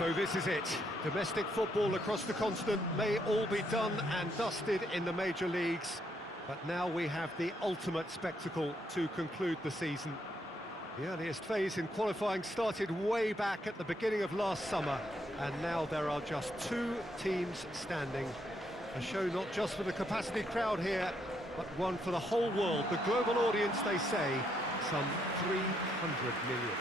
So this is it. Domestic football across the continent may all be done and dusted in the major leagues, but now we have the ultimate spectacle to conclude the season. The earliest phase in qualifying started way back at the beginning of last summer, and now there are just 2 teams standing. A show not just for the capacity crowd here, but one for the whole world. The global audience, they say, some 300 million.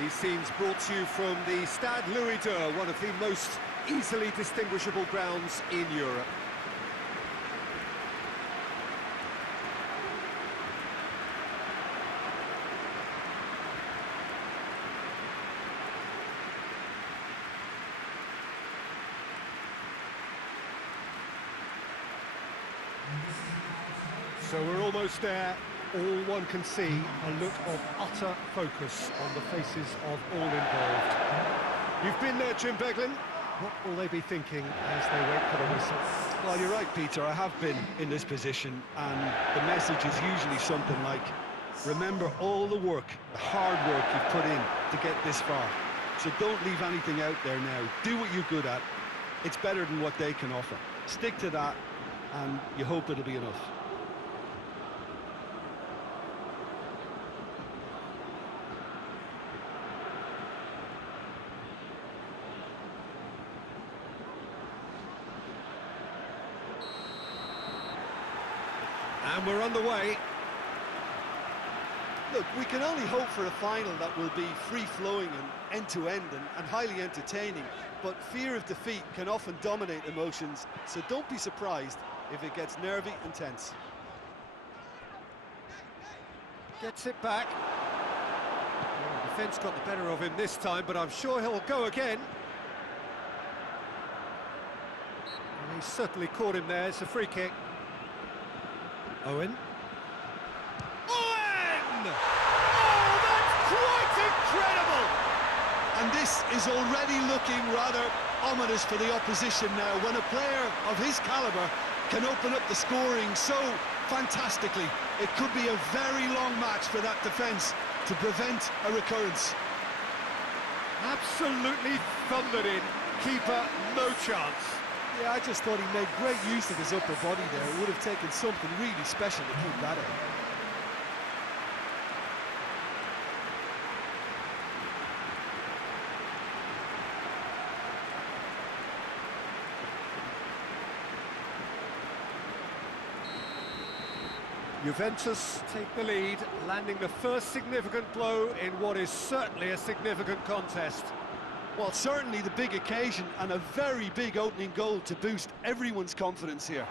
These scenes brought to you from the Stade Louis II, one of the most easily distinguishable grounds in Europe. So we're almost there. All one can see, a look of utter focus on the faces of all involved. You've been there, Jim Beglin. What will they be thinking as they wait for the whistle? Well, you're right, Peter. I have been in this position, and the message is usually something like, remember all the work, the hard work you've put in to get this far. So don't leave anything out there now. Do what you're good at. It's better than what they can offer. Stick to that, and you hope it'll be enough. And we're underway. Look, we can only hope for a final that will be free-flowing and end-to-end and highly entertaining, but fear of defeat can often dominate emotions, so don't be surprised if it gets nervy and tense. Gets it back. Well, the defence got the better of him this time, but I'm sure he'll go again. And he certainly caught him there. It's a free kick. Owen. Owen! Oh, that's quite incredible! And this is already looking rather ominous for the opposition now, when a player of his calibre can open up the scoring so fantastically. It could be a very long match for that defence to prevent a recurrence. Absolutely thundered in. Keeper, no chance. Yeah, I just thought he made great use of his upper body there. It would have taken something really special to keep that out. Juventus take the lead, landing the first significant blow in what is certainly a significant contest. Well, certainly the big occasion and a very big opening goal to boost everyone's confidence here.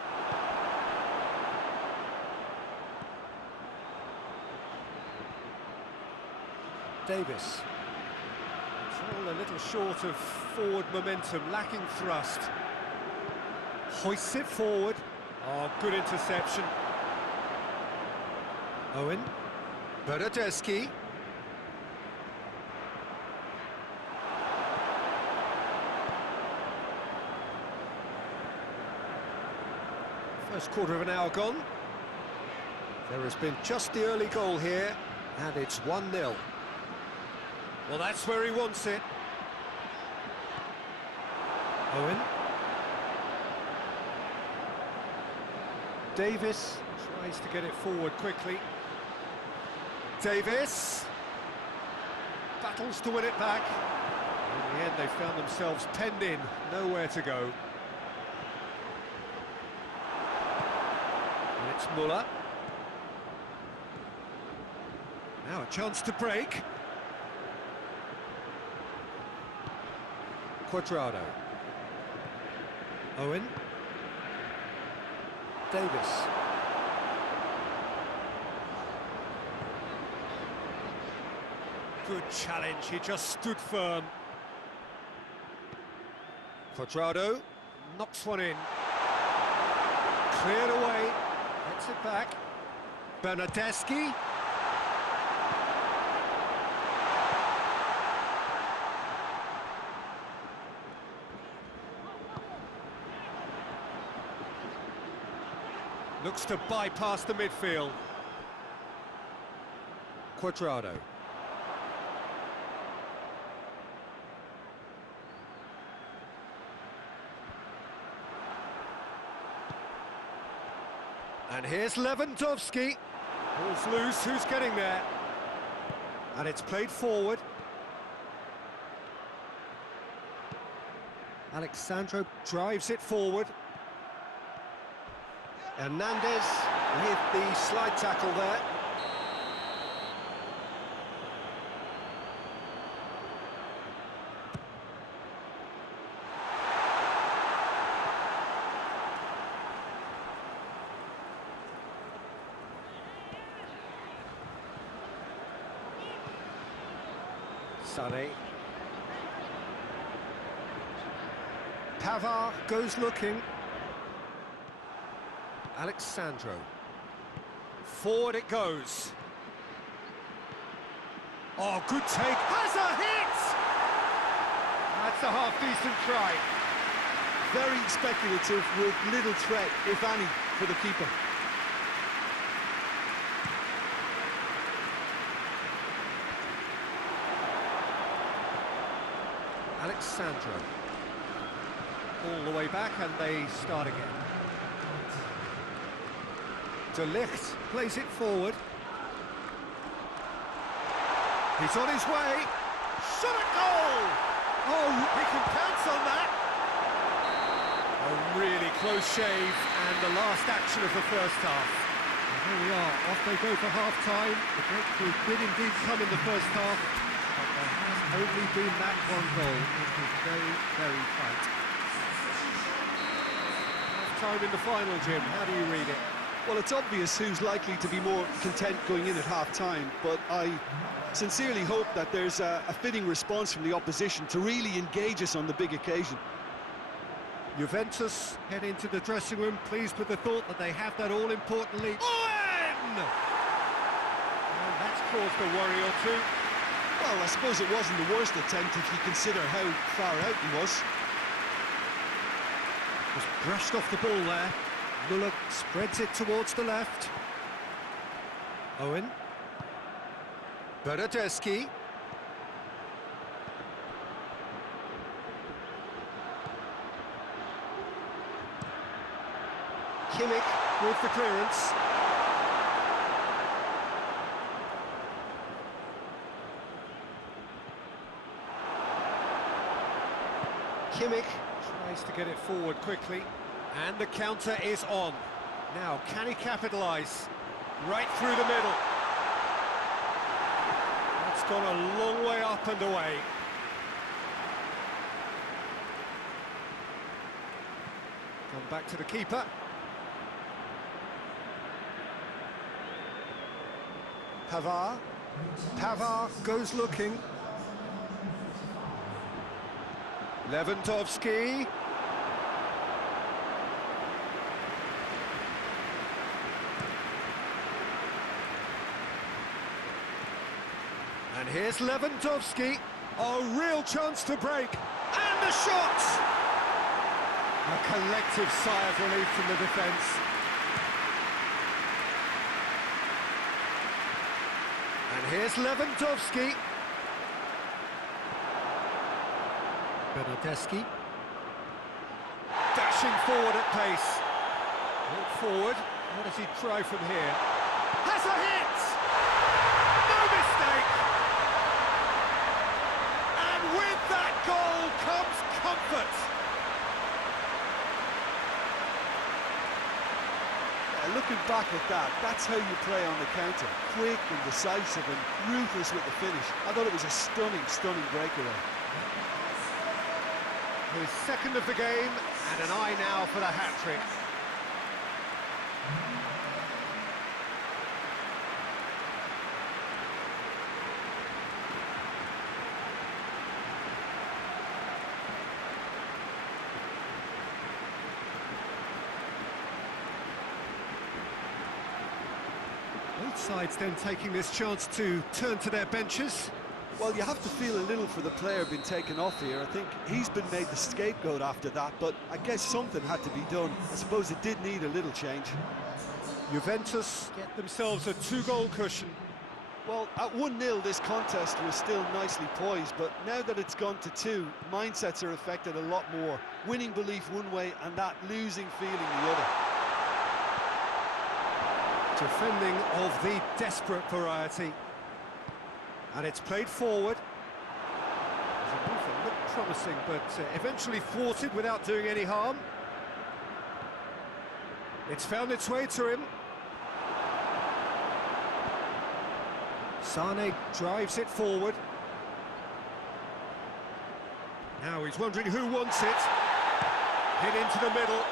Davis. All a little short of forward momentum, lacking thrust. Hoists it forward. Oh, good interception. Owen. Bernardeschi. First quarter of an hour gone. There has been just the early goal here, and it's 1-0. Well, that's where he wants it. Owen. Davis tries to get it forward quickly. Davis battles to win it back. In the end, they found themselves penned in, nowhere to go. And it's Muller. Now a chance to break. Quadrado. Owen. Davis. Good challenge, he just stood firm. Quadrado knocks one in. Cleared away, gets it back. Bernardeschi. Looks to bypass the midfield. Cuadrado. And here's Lewandowski. Ball's loose, who's getting there? And it's played forward. Alexandro drives it forward. Hernandez with the slide tackle there. Sané. Pavard goes looking. Alexandro. Forward it goes. Oh, good take. Has a hit! That's a half-decent try. Very speculative with little threat, if any, for the keeper. Alexandro. All the way back and they start again. De Ligt plays it forward. He's on his way. Shot at goal! Oh, he can pounce on that. A really close shave and the last action of the first half. And here we are, off they go for half-time. The breakthrough did indeed come in the first half, but there has only been that one goal. It was very, very tight. Half-time in the final, Jim. How do you read it? Well, it's obvious who's likely to be more content going in at half-time, but I sincerely hope that there's a fitting response from the opposition to really engage us on the big occasion. Juventus head into the dressing room, pleased with the thought that they have that all-important lead. And that's caused a worry or two. Well, I suppose it wasn't the worst attempt if you consider how far out he was. Just brushed off the ball there. Müller spreads it towards the left. Owen. Bernardeschi. Kimmich with the clearance. Kimmich tries to get it forward quickly. And the counter is on. Now, can he capitalise? Right through the middle. That's gone a long way up and away. Come back to the keeper. Pavard. Pavard goes looking. Lewandowski. And here's Lewandowski. A real chance to break. And the shot! A collective sigh of relief from the defence. And here's Lewandowski. Bernardeschi. Dashing forward at pace. Look forward. What does he try from here? Has a hit! No mistake! And with that goal comes comfort. Looking back at that, that's how you play on the counter. Quick and decisive and ruthless with the finish. I thought it was a stunning, stunning breakaway. His second of the game, and an eye now for the hat-trick. Both sides then taking this chance to turn to their benches. Well, you have to feel a little for the player being taken off here. I think he's been made the scapegoat after that, but I guess something had to be done. I suppose it did need a little change. Juventus get themselves a 2-goal cushion. Well, at 1-0, this contest was still nicely poised, but now that it's gone to 2, mindsets are affected a lot more. Winning belief one way and that losing feeling the other. Defending of the desperate variety. And it's played forward. The movement looked promising, but eventually thwarted without doing any harm. It's found its way to him. Sane drives it forward. Now he's wondering who wants it. Hit into the middle.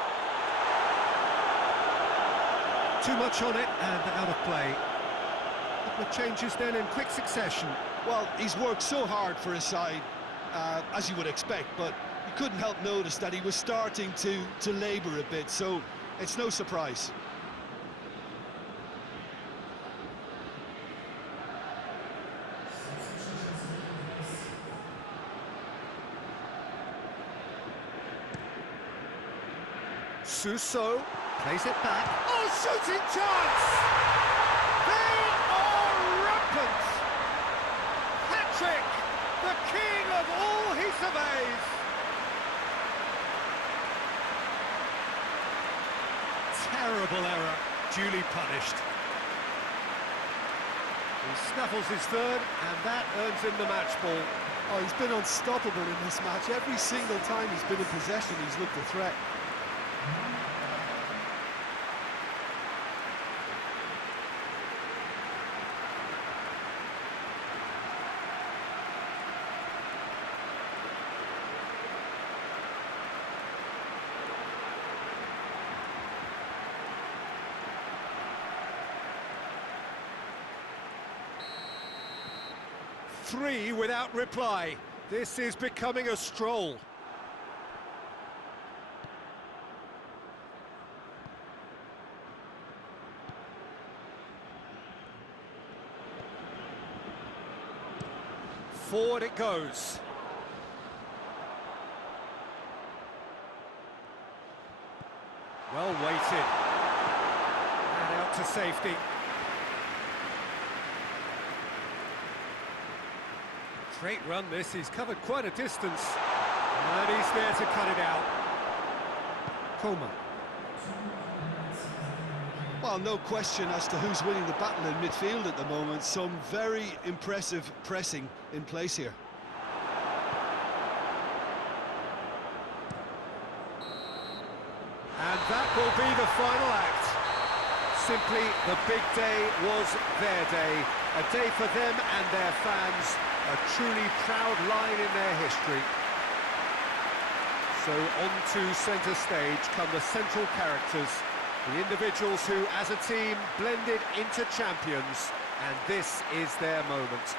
Too much on it and out of play. A couple of changes then in quick succession. Well, he's worked so hard for his side, as you would expect, but you couldn't help notice that he was starting to labour a bit, so it's no surprise. Suso plays it back. Oh, shooting chance! They are rampant! Patrick, the king of all he surveys! Terrible error, duly punished. He snaffles his third, and that earns him the match ball. Oh, he's been unstoppable in this match. Every single time he's been in possession, he's looked a threat. Three without reply. This is becoming a stroll. Forward it goes. Well weighted. And out to safety. Great run this, he's covered quite a distance. And he's there to cut it out. Coleman. Well, no question as to who's winning the battle in midfield at the moment. Some very impressive pressing in place here. And that will be the final act. Simply, the big day was their day. A day for them and their fans. A truly proud line in their history. So on to centre stage come the central characters, the individuals who, as a team, blended into champions, and this is their moment.